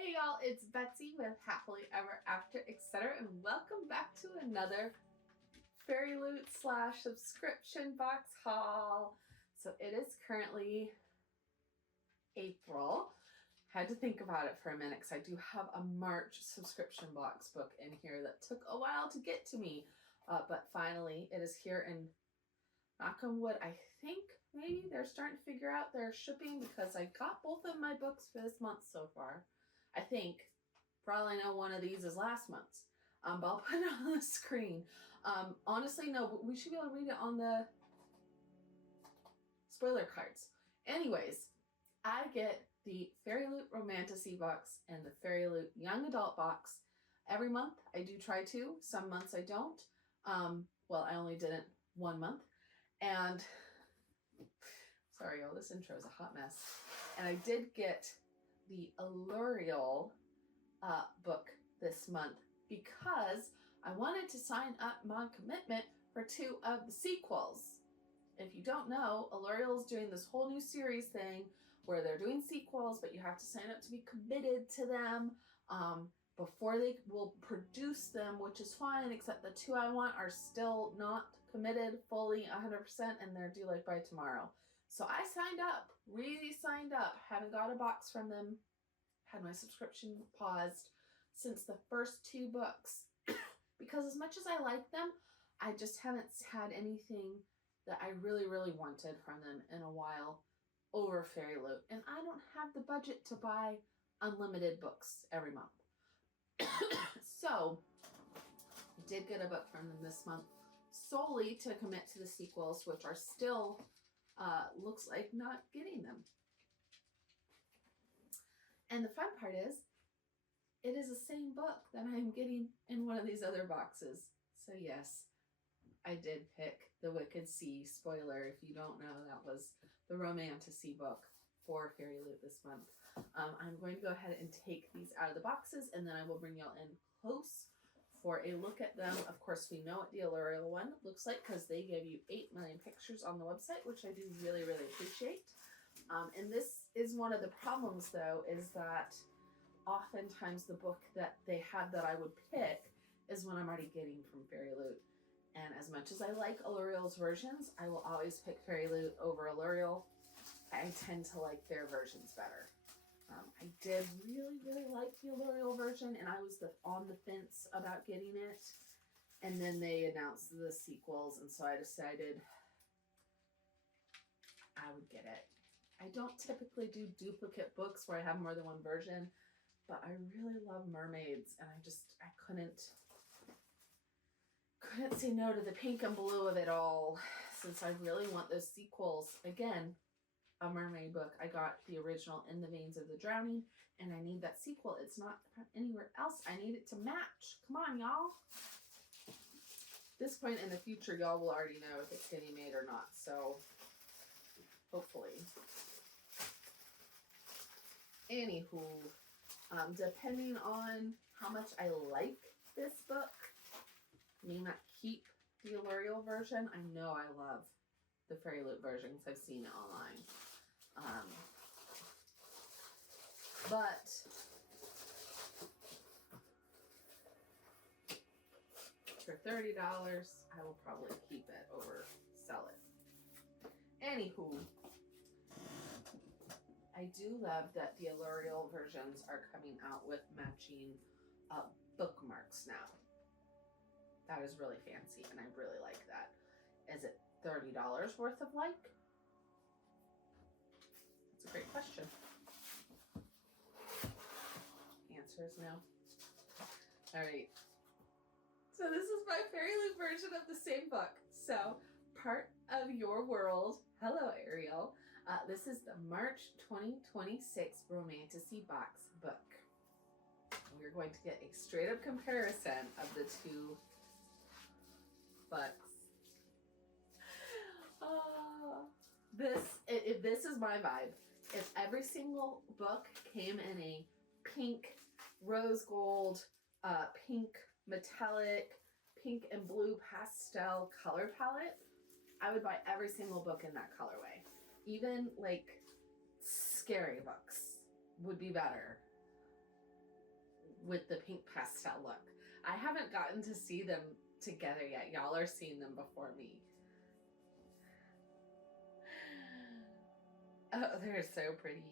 Hey y'all, it's Betsy with Happily Ever After, etc. and welcome back to another Fairyloot / subscription box haul. So it is currently April. Had to think about it for a minute because I do have a March subscription box book in here that took a while to get to me. But finally it is here, and knock on wood, I think maybe they're starting to figure out their shipping because I got both of my books for this month so far. I think. For all I know, one of these is last month's. But I'll put it on the screen. Honestly, no, but we should be able to read it on the spoiler cards. Anyways, I get the Fairyloot Romantasy box and the Fairyloot Young Adult box every month. I do try to. Some months I don't. Well, I only did it 1 month. And sorry, y'all, this intro is a hot mess. And I did get the Allurial book this month because I wanted to sign up my commitment for 2 of the sequels. If you don't know, Allurial's doing this whole new series thing where they're doing sequels, but you have to sign up to be committed to them before they will produce them, which is fine, except the 2 I want are still not committed fully 100%, and they're due like by tomorrow. So I signed up, really signed up, haven't got a box from them, had my subscription paused since the first 2 books because as much as I like them, I just haven't had anything that I really, really wanted from them in a while over Fairyloot. And I don't have the budget to buy unlimited books every month. So I did get a book from them this month solely to commit to the sequels, which are still looks like not getting them. And the fun part is, it is the same book that I'm getting in one of these other boxes. So yes, I did pick The Wicked Sea. Spoiler, if you don't know, that was the Romantasy book for Fairyloot this month. I'm going to go ahead and take these out of the boxes, and then I will bring y'all in close for a look at them. Of course, we know what the Allurial one looks like because they gave you 8 million pictures on the website, which I do really, really appreciate. And this is one of the problems, though, is that oftentimes the book that they have that I would pick is one I'm already getting from Fairyloot. And as much as I like Allurial's versions, I will always pick Fairyloot over Allurial. I tend to like their versions better. I did really, really like the Allurial version, and I was on the fence about getting it. And then they announced the sequels, and so I decided I would get it. I don't typically do duplicate books where I have more than one version, but I really love mermaids, and I couldn't say no to the pink and blue of it all, since I really want those sequels. Again, a mermaid book. I got the original In the Veins of the Drowning, and I need that sequel. It's not anywhere else. I need it to match. Come on, y'all. This point in the future, y'all will already know if it's getting made or not, so hopefully. Anywho, depending on how much I like this book, I may not keep the Allurial version. I know I love the Fairyloot version because I've seen it online. But for $30, I will probably keep it over sell it. Anywho, I do love that the Allurial versions are coming out with matching bookmarks now. That is really fancy, and I really like that. Is it $30 worth of like? That's a great question. Answer is no. All right. So this is my Fairyloot version of the same book. So Part of Your World. Hello, Ariel. This is the March 2026 Romantasy box book. We're going to get a straight up comparison of the 2 books. This is my vibe. If every single book came in a pink, rose gold, pink metallic, pink and blue pastel color palette, I would buy every single book in that colorway. Even like scary books would be better. with the pink pastel look. I haven't gotten to see them together yet. Y'all are seeing them before me. Oh, they're so pretty.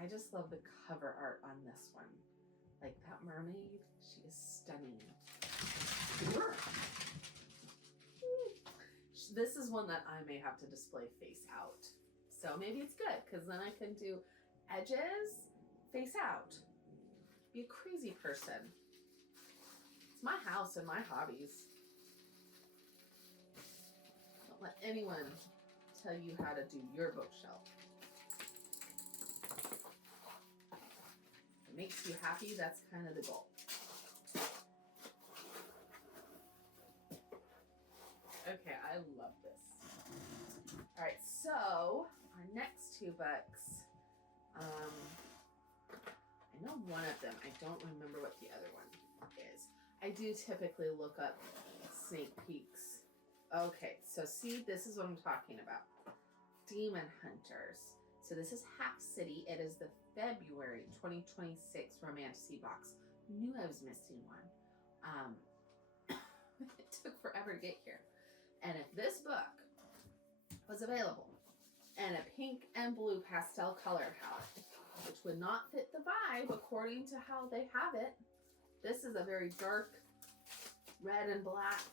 I just love the cover art on this one. Like that mermaid, she is stunning. This is one that I may have to display face out. So maybe it's good, because then I can do edges, face out. Be a crazy person. It's my house and my hobbies. Don't let anyone tell you how to do your bookshelf. If it makes you happy, that's kind of the goal. Okay, I love this. All right, so our next two books, I know one of them. I don't remember what the other one is. I do typically look up sneak peeks. Okay, so see, this is what I'm talking about. Demon Hunters. So this is Half City. It is the February 2026 Romantasy box. Knew I was missing one. It took forever to get here. And if this book was available in a pink and blue pastel color palette, which would not fit the vibe according to how they have it, this is a very dark red and black,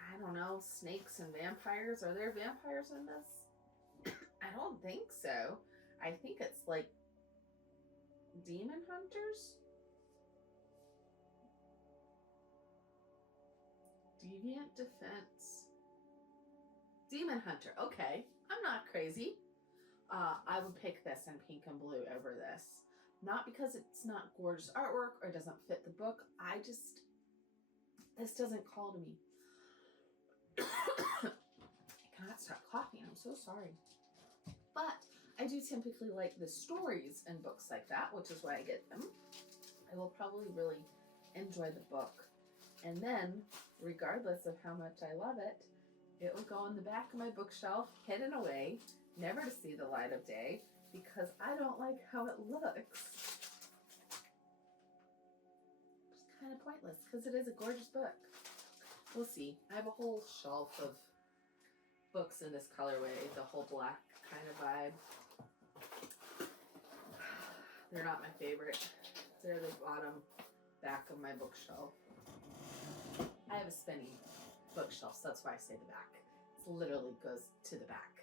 I don't know, snakes and vampires. Are there vampires in this? I don't think so. I think it's like demon hunters? Deviant defense. Demon hunter. Okay, I'm not crazy. I would pick this in pink and blue over this. Not because it's not gorgeous artwork or doesn't fit the book. This doesn't call to me. I cannot stop coughing. I'm so sorry. But I do typically like the stories in books like that, which is why I get them. I will probably really enjoy the book. And then, regardless of how much I love it, it will go on the back of my bookshelf, hidden away, never to see the light of day, because I don't like how it looks. It's kind of pointless, because it is a gorgeous book. We'll see. I have a whole shelf of books in this colorway, the whole black kind of vibe. They're not my favorite. They're the bottom back of my bookshelf. I have a spinning bookshelf, so that's why I say the back. It literally goes to the back.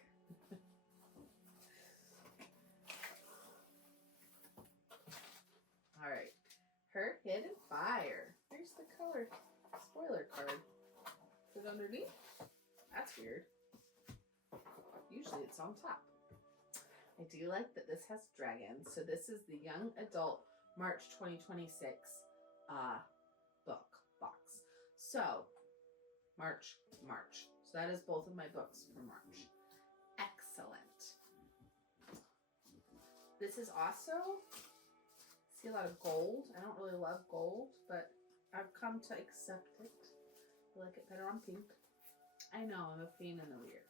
All right, Her Hidden Fire. Here's the color spoiler card. Is it underneath? That's weird. Usually it's on top. I do like that this has dragons. So this is the Young Adult March 2026 book box. So March. So that is both of my books for March. Excellent. This is also, see a lot of gold. I don't really love gold, but I've come to accept it. I like it better on pink. I know, I'm a fiend in the weird.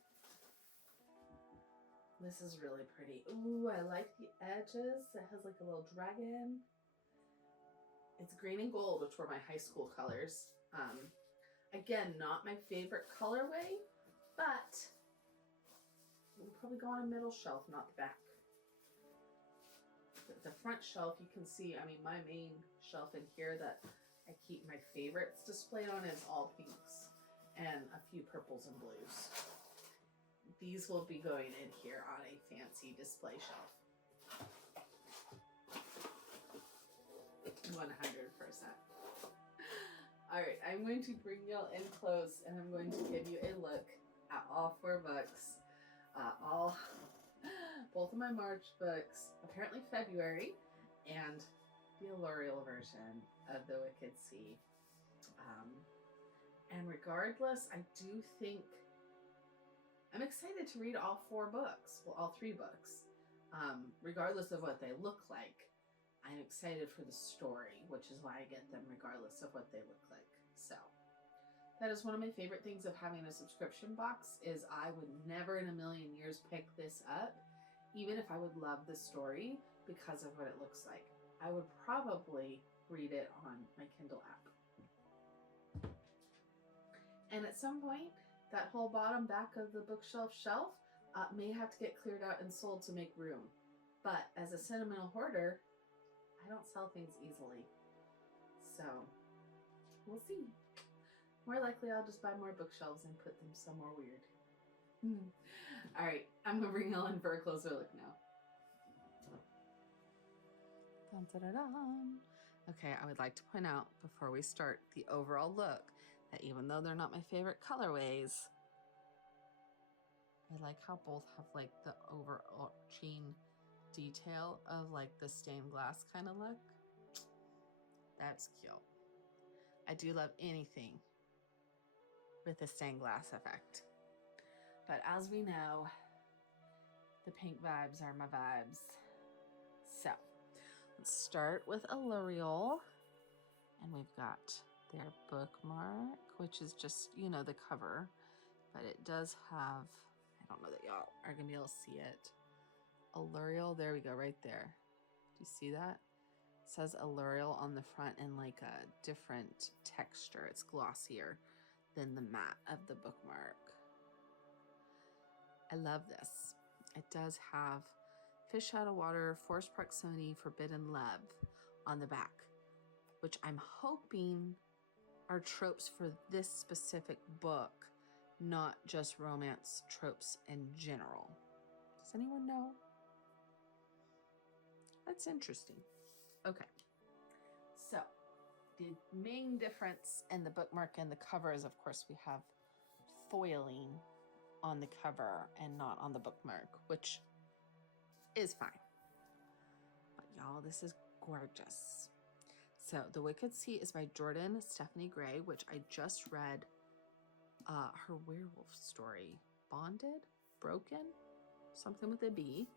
This is really pretty. Ooh, I like the edges. It has like a little dragon. It's green and gold, which were my high school colors. Again, not my favorite colorway, but it will probably go on a middle shelf, not the back. The front shelf, you can see, I mean, my main shelf in here that I keep my favorites displayed on is all pinks and a few purples and blues. These will be going in here on a fancy display shelf. 100%. All right, I'm going to bring y'all in close and I'm going to give you a look at all 4 books. Both of my March books, apparently February, and the Allurial version of The Wicked Sea. And regardless, I do think I'm excited to read all 4 books, well, all 3 books. Regardless of what they look like, I'm excited for the story, which is why I get them regardless of what they look like. So that is one of my favorite things of having a subscription box is I would never in a million years pick this up even if I would love the story because of what it looks like, I would probably read it on my Kindle app. And at some point, that whole bottom back of the bookshelf shelf may have to get cleared out and sold to make room. But as a sentimental hoarder, I don't sell things easily. So we'll see. More likely I'll just buy more bookshelves and put them somewhere weird. All right, I'm gonna bring Ellen for a closer look now. Dun, dun, dun, dun. Okay, I would like to point out before we start the overall look that even though they're not my favorite colorways, I like how both have like the overarching detail of like the stained glass kind of look. That's cute. I do love anything with the stained glass effect. But as we know, the pink vibes are my vibes. So let's start with Allurial. And we've got their bookmark, which is just, you know, the cover. But it does have, I don't know that y'all are going to be able to see it. Allurial, there we go, right there. Do you see that? It says Allurial on the front in like a different texture. It's glossier than the matte of the bookmark. I love this. It does have Fish Out of Water, Forced Proximity, Forbidden Love on the back, which I'm hoping are tropes for this specific book, not just romance tropes in general. Does anyone know? That's interesting. Okay. So the main difference in the bookmark and the cover is, of course, we have foiling on the cover and not on the bookmark, which is fine. But y'all, this is gorgeous. So The Wicked Sea is by Jordan Stephanie Gray, which I just read her werewolf story, Bonded, Broken, something with a B.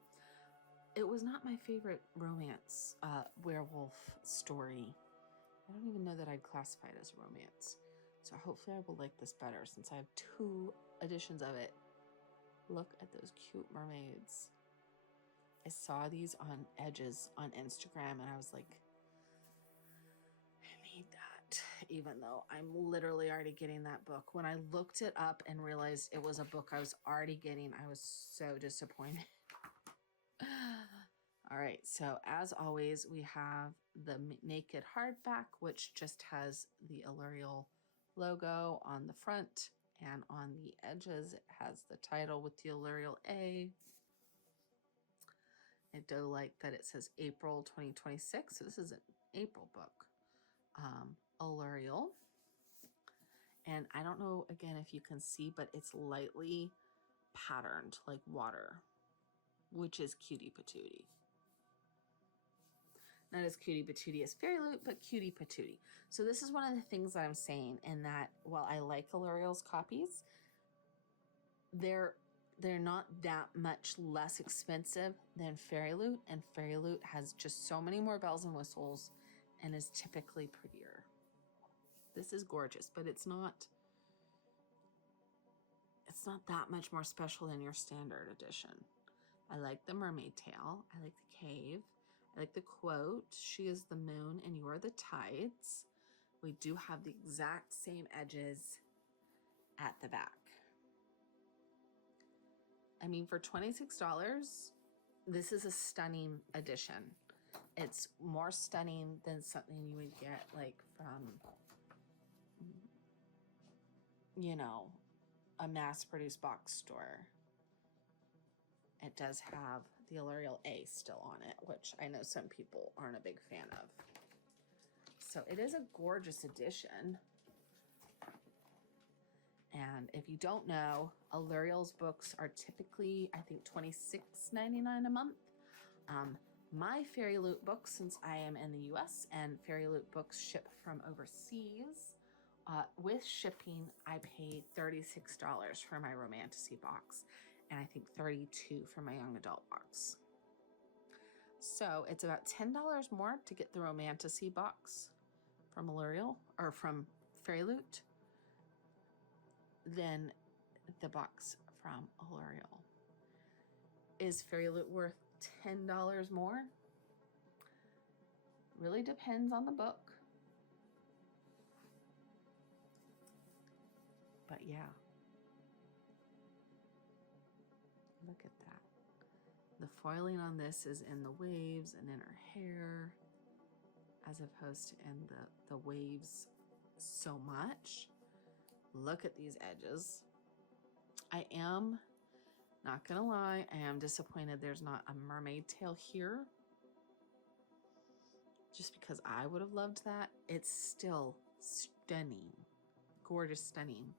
It was not my favorite romance werewolf story. I don't even know that I'd classify it as romance. So hopefully I will like this better since I have 2 editions of it. Look at those cute mermaids. I saw these on Edges on Instagram and I was like, I need that, even though I'm literally already getting that book. When I looked it up and realized it was a book I was already getting, I was so disappointed. All right, so as always, we have the Naked hardback, which just has the Allurial logo on the front, and on the edges, it has the title with the Allurial A. I do like that it says April 2026, so this is an April book. Allurial. And I don't know, again, if you can see, but it's lightly patterned like water, which is cutie patootie. Not as cutie patootie as Fairyloot, but cutie patootie. So this is one of the things that I'm saying, in that while I like Allurial's copies, they're not that much less expensive than Fairyloot, and Fairyloot has just so many more bells and whistles and is typically prettier. This is gorgeous, but it's not that much more special than your standard edition. I like the mermaid tail. I like the cave. I like the quote, "She is the moon and you are the tides." We do have the exact same edges at the back. I mean, for $26, this is a stunning edition. It's more stunning than something you would get like from, you know, a mass-produced box store. It does have the Allurial A still on it, which I know some people aren't a big fan of. So it is a gorgeous edition. And if you don't know, Allurial's books are typically, I think, $26.99 a month. My Fairyloot books, since I am in the US and Fairyloot books ship from overseas, with shipping, I paid $36 for my Romantasy box, and I think $32 for my young adult box. So it's about $10 more to get the Romantasy box from Allurial, or from Fairyloot, than the box from Allurial. Is Fairyloot worth $10 more? Really depends on the book. But yeah. Look at that. The foiling on this is in the waves and in her hair, as opposed to in the waves so much. Look at these edges. I am not gonna lie, I am disappointed there's not a mermaid tail here. Just because I would have loved that. It's still stunning, gorgeous, stunning.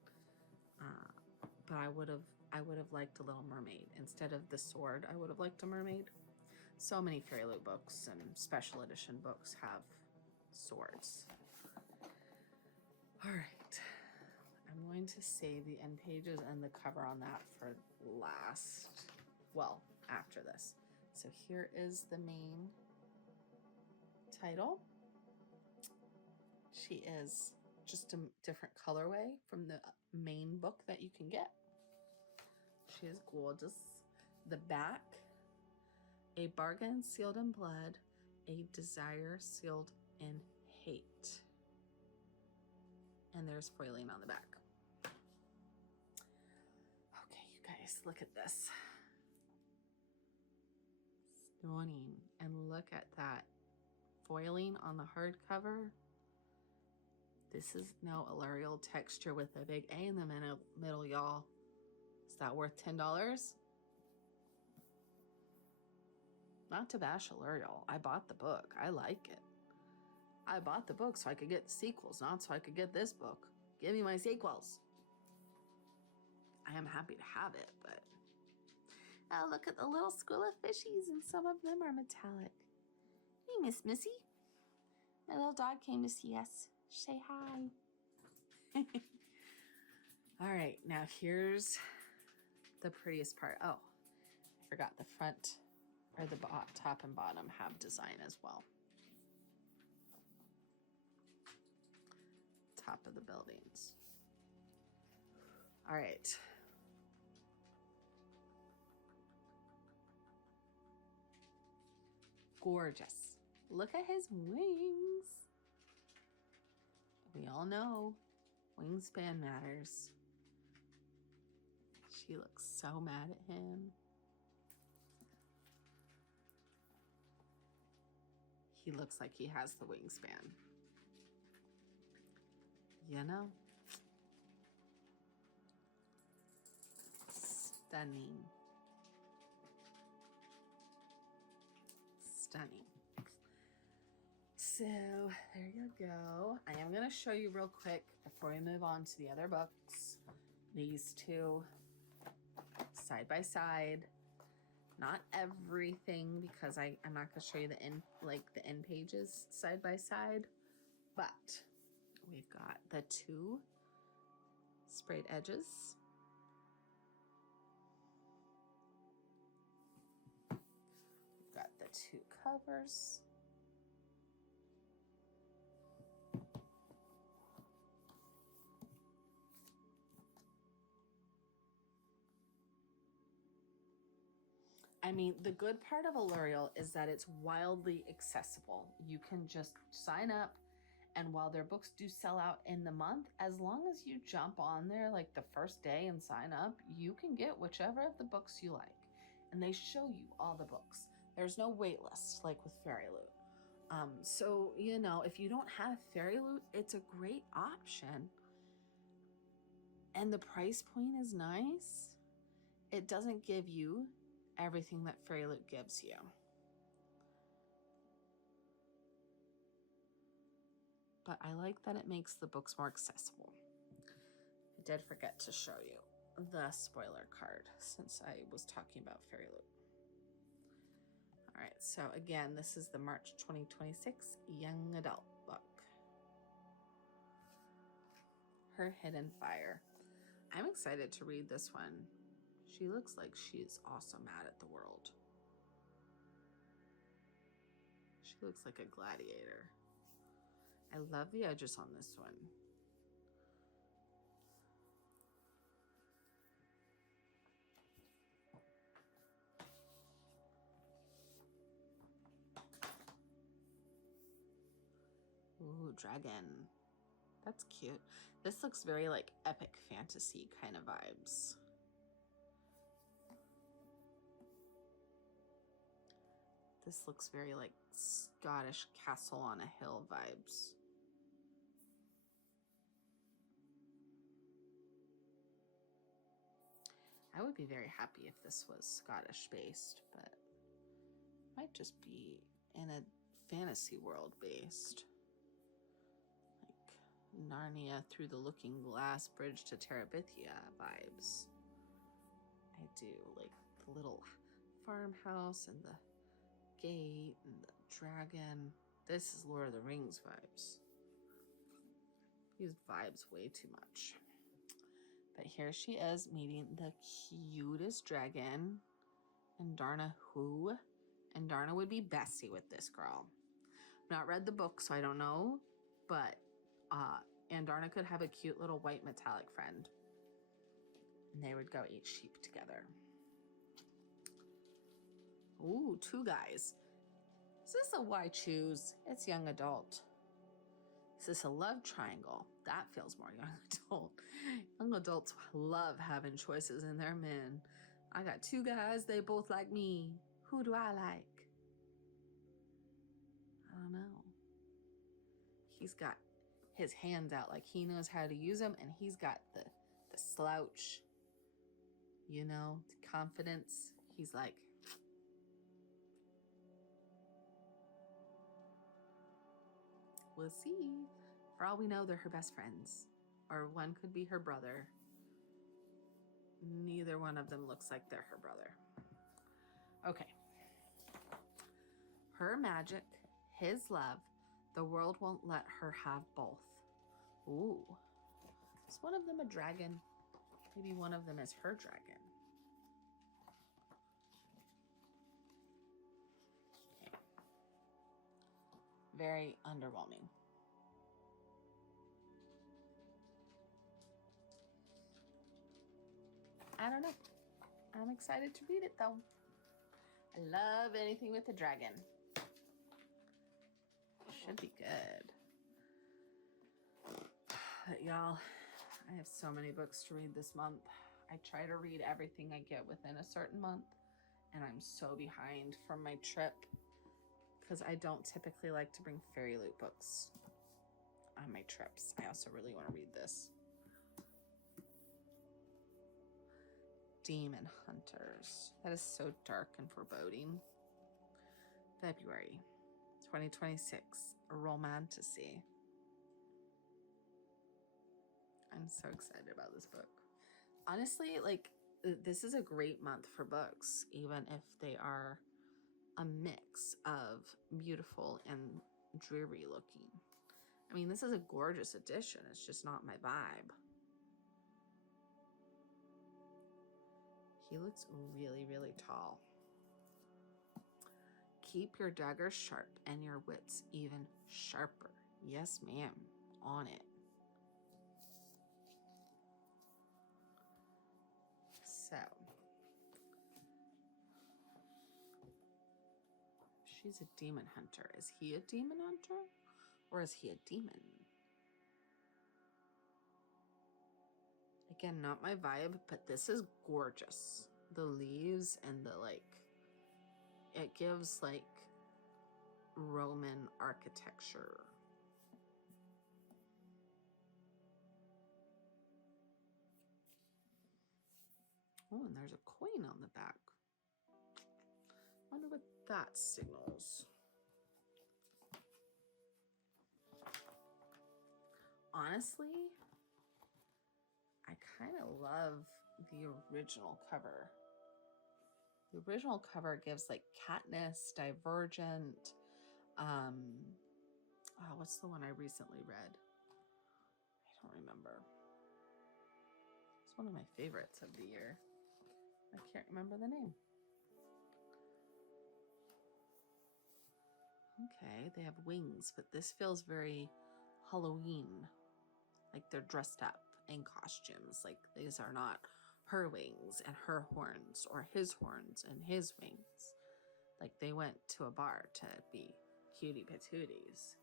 But I would have liked a little mermaid instead of the sword. I would have liked a mermaid. So many Fairyloot books and special edition books have swords. All right, I'm going to save the end pages and the cover on that for last. Well, after this. So here is the main title. She is just a different colorway from the main book that you can get. She is gorgeous. The back, a bargain sealed in blood, a desire sealed in hate. And there's foiling on the back. Okay, you guys, look at this. Stunning. And look at that foiling on the hardcover. This is no Allurial texture with a big A in the middle, y'all. Is that worth $10? Not to bash Allurial. I bought the book. I like it. I bought the book so I could get the sequels, not so I could get this book. Give me my sequels. I am happy to have it, but... Oh, look at the little school of fishies, and some of them are metallic. Hey, Miss Missy. My little dog came to see us. Say hi. All right, now here's the prettiest part. Oh, I forgot the front, or the top and bottom have design as well. Top of the buildings. All right. Gorgeous. Look at his wings. We all know wingspan matters. She looks so mad at him. He looks like he has the wingspan. You know? Stunning. Stunning. So there you go. I am going to show you real quick before we move on to the other books. These two side by side. Not everything, because I'm not going to show you the end pages side by side, but we've got the two sprayed edges. We've got the two covers. I mean, the good part of Allurial is that it's wildly accessible. You can just sign up, and while their books do sell out in the month, as long as you jump on there like the first day and sign up, you can get whichever of the books you like. And they show you all the books. There's no wait list like with Fairyloot. So, you know, if you don't have Fairyloot, it's a great option. And the price point is nice. It doesn't give you everything that Fairyloot gives you. But I like that it makes the books more accessible. I did forget to show you the spoiler card since I was talking about Fairyloot. All right, so again, this is the March 2026 Young Adult book. Her Hidden Fire. I'm excited to read this one. She looks like she's also mad at the world. She looks like a gladiator. I love the edges on this one. Ooh, dragon. That's cute. This looks very like epic fantasy kind of vibes. This looks very like Scottish castle on a hill vibes. I would be very happy if this was Scottish based, but it might just be in a fantasy world based. Like Narnia through the looking glass bridge to Terabithia vibes. I do like the little farmhouse and the gate and the dragon. This is Lord of the Rings vibes. Use vibes way too much. But here she is meeting the cutest dragon. And Darna who? And Darna would be Betsy with this girl. Not read the book, so I don't know. But Andarna could have a cute little white metallic friend. And they would go eat sheep together. Ooh, 2 guys. Is this a why choose? It's young adult. Is this a love triangle? That feels more young adult. Young adults love having choices in their men. I got 2 guys, they both like me. Who do I like? I don't know. He's got his hands out like he knows how to use them, and he's got the slouch, you know, confidence. He's like, we'll see. For all we know, they're her best friends. Or one could be her brother. Neither one of them looks like they're her brother. Okay. Her magic, his love, the world won't let her have both. Ooh. Is one of them a dragon? Maybe one of them is her dragon. Okay. Very underwhelming. I don't know. I'm excited to read it though. I love anything with a dragon. Should be good. But y'all, I have so many books to read this month. I try to read everything I get within a certain month, and I'm so behind from my trip because I don't typically like to bring Fairyloot books on my trips. I also really want to read this. Demon Hunters. That is so dark and foreboding. February 2026. Romantasy. I'm so excited about this book. Honestly, like, this is a great month for books, even if they are a mix of beautiful and dreary looking. I mean, this is a gorgeous edition. It's just not my vibe. He looks really, really tall. Keep your daggers sharp and your wits even sharper. Yes, ma'am. On it. So, she's a demon hunter. Is he a demon hunter? Or is he a demon? Again, not my vibe, but this is gorgeous. The leaves and the, like, it gives, like, Roman architecture. Oh, and there's a coin on the back. Wonder what that signals. Honestly, I kind of love the original cover. The original cover gives like Katniss, Divergent. Oh, what's the one I recently read? I don't remember. It's one of my favorites of the year. I can't remember the name. Okay, they have wings, but this feels very Halloween. Like they're dressed up in costumes. Like these are not her wings and her horns, or his horns and his wings. Like they went to a bar to be cutie patooties.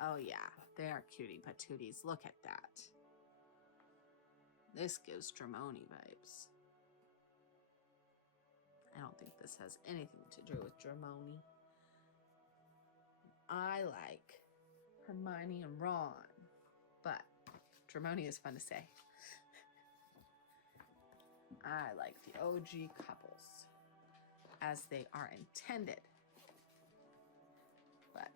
Oh yeah, they are cutie patooties. Look at that. This gives Dramoni vibes. I don't think this has anything to do with Dramoni. I like Hermione and Ron, but Dramoni is fun to say. I like the OG couples as they are intended. But,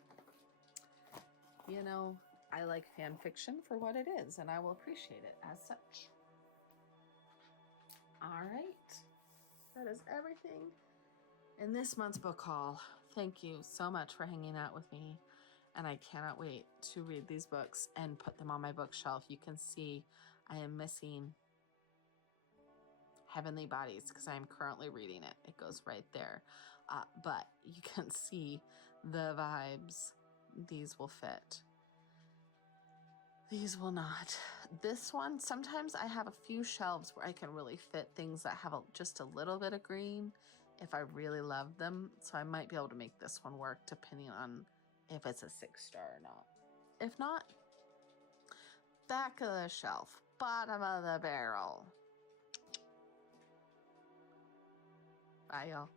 you know, I like fan fiction for what it is, and I will appreciate it as such. All right. That is everything in this month's book haul. Thank you so much for hanging out with me. And I cannot wait to read these books and put them on my bookshelf. You can see I am missing Heavenly Bodies because I am currently reading it. It goes right there. But you can see the vibes. These will fit. These will not. This one, sometimes I have a few shelves where I can really fit things that have just a little bit of green if I really love them. So I might be able to make this one work depending on if it's a 6-star or not. If not, back of the shelf, bottom of the barrel. Bye, y'all.